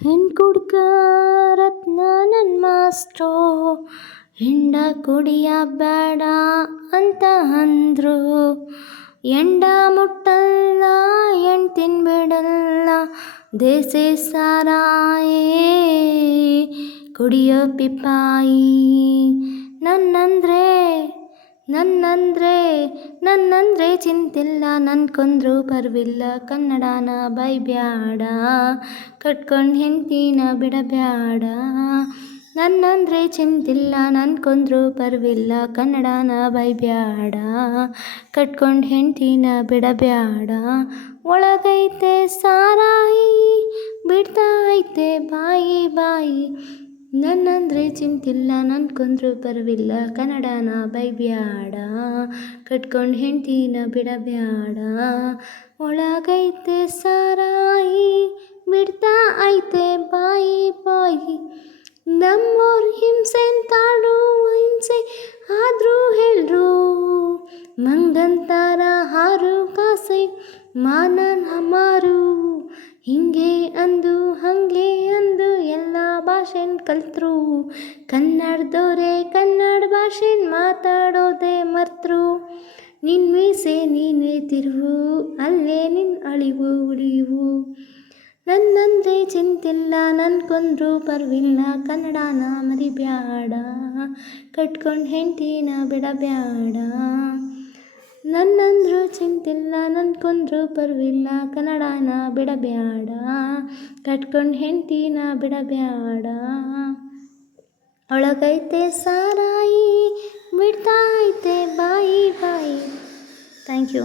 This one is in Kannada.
ಹೆಣ್ಕುಡ್ಕ ರತ್ನ ನನ್ನ ಮಾಸ್ಟ್ರೋ, ಹಿಂಡ ಕುಡಿಯ ಬೇಡ ಅಂತ ಅಂದ್ರು. ಎಂಡ ಮುಟ್ಟಲ್ಲ ಎಣ್ ತಿನ್ಬಿಡಲ್ಲ, ದೇಸಿ ಸಾರಾಯಿ ಕುಡಿಯೋ ಪಿಪಾಯಿ. ನನ್ನಂದ್ರೆ ಚಿಂತಿಲ್ಲ, ನನ್ ಕೊಂದ್ರು ಪರ್ವಿಲ್ಲ, ಕನ್ನಡನ ಬೈಬ್ಯಾಡ, ಕಟ್ಕೊಂಡ್ ಹೆಂಡ್ತಿನ ಬಿಡಬ್ಯಾಡ. ನನ್ನಂದ್ರೆ ಚಿಂತಿಲ್ಲ, ನನ್ ಕೊಂದ್ರು ಪರ್ವಿಲ್ಲ, ಕನ್ನಡನ ಬೈಬ್ಯಾಡ, ಕಟ್ಕೊಂಡ್ ಹೆಂಡ್ತಿನ ಬಿಡಬ್ಯಾಡ. ಒಳಗೈತೆ ಸಾರಾಯಿ, ಬಿಡ್ತಾ ಐತೆ ಬಾಯಿ ಬಾಯಿ. ನನ್ನಂದ್ರೆ ಚಿಂತಿಲ್ಲ, ನನ್ ಕೊಂದ್ರು ಪರ್ವಿಲ್ಲ, ಕನ್ನಡನ ಬೈಬ್ಯಾಡ, ಕಟ್ಕೊಂಡ್ ಹೆಂಡ್ತಿನ ಬಿಡಬ್ಯಾಡ. ಒಳಗೈತೆ ಸಾರಾಯಿ, ಬಿಡ್ತಾ ಐತೆ ಬಾಯಿ ಬಾಯಿ. ನಮ್ಮೋರ್ ಹಿಂಸೆನ್ ತಾಳುವ ಹಿಂಸೆ ಆದ್ರೂ ಹೇಳ್ರು, ಮಂಗಂತಾರ ಹಾರು ಕಾಸೆ ಮಾನನ್ ಹಮಾರು. ಹಿಂಗೆ ಅಂದು ಹಂಗೆ ಅಂದು ಎಲ್ಲ ಭಾಷೆನ್ ಕಲ್ತ್ರು, ಕನ್ನಡದೋರೆ ಕನ್ನಡ ಭಾಷೆನ್ ಮಾತಾಡೋದೇ ಮರ್ತ್ರು. ನಿನ್ ಮೀಸೆ ನೀನೇ ತಿರುವು, ಅಲ್ಲೇ ನಿನ್ ಅಳಿವು ಉಳಿವು. ನನ್ನಂದ್ರೆ ಚಿಂತಿಲ್ಲ, ನನ್ ಕೊಂದ್ರು ಪರ್ವಿಲ್ಲ, ಕನ್ನಡನ ಮರಿಬ್ಯಾಡ, ಕಟ್ಕೊಂಡ್ ಹೆಂಡ್ತಿನ ಬಿಡಬ್ಯಾಡ. ನನ್ನಂದ್ರು ಚಿಂತಿಲ್ಲ, ನನ್ ಕೊಂದ್ರು ಪರ್ವಿಲ್ಲ, ಕನ್ನಡನ ಬಿಡಬ್ಯಾಡ, ಕಟ್ಕೊಂಡ್ ಹೆಂಡ್ತಿನ ಬಿಡಬ್ಯಾಡ. ಒಳಗೈತೆ ಸಾರಾಯಿ, ಬಿಡ್ತಾ ಐತೆ ಬಾಯಿ ಬಾಯಿ. Thank you.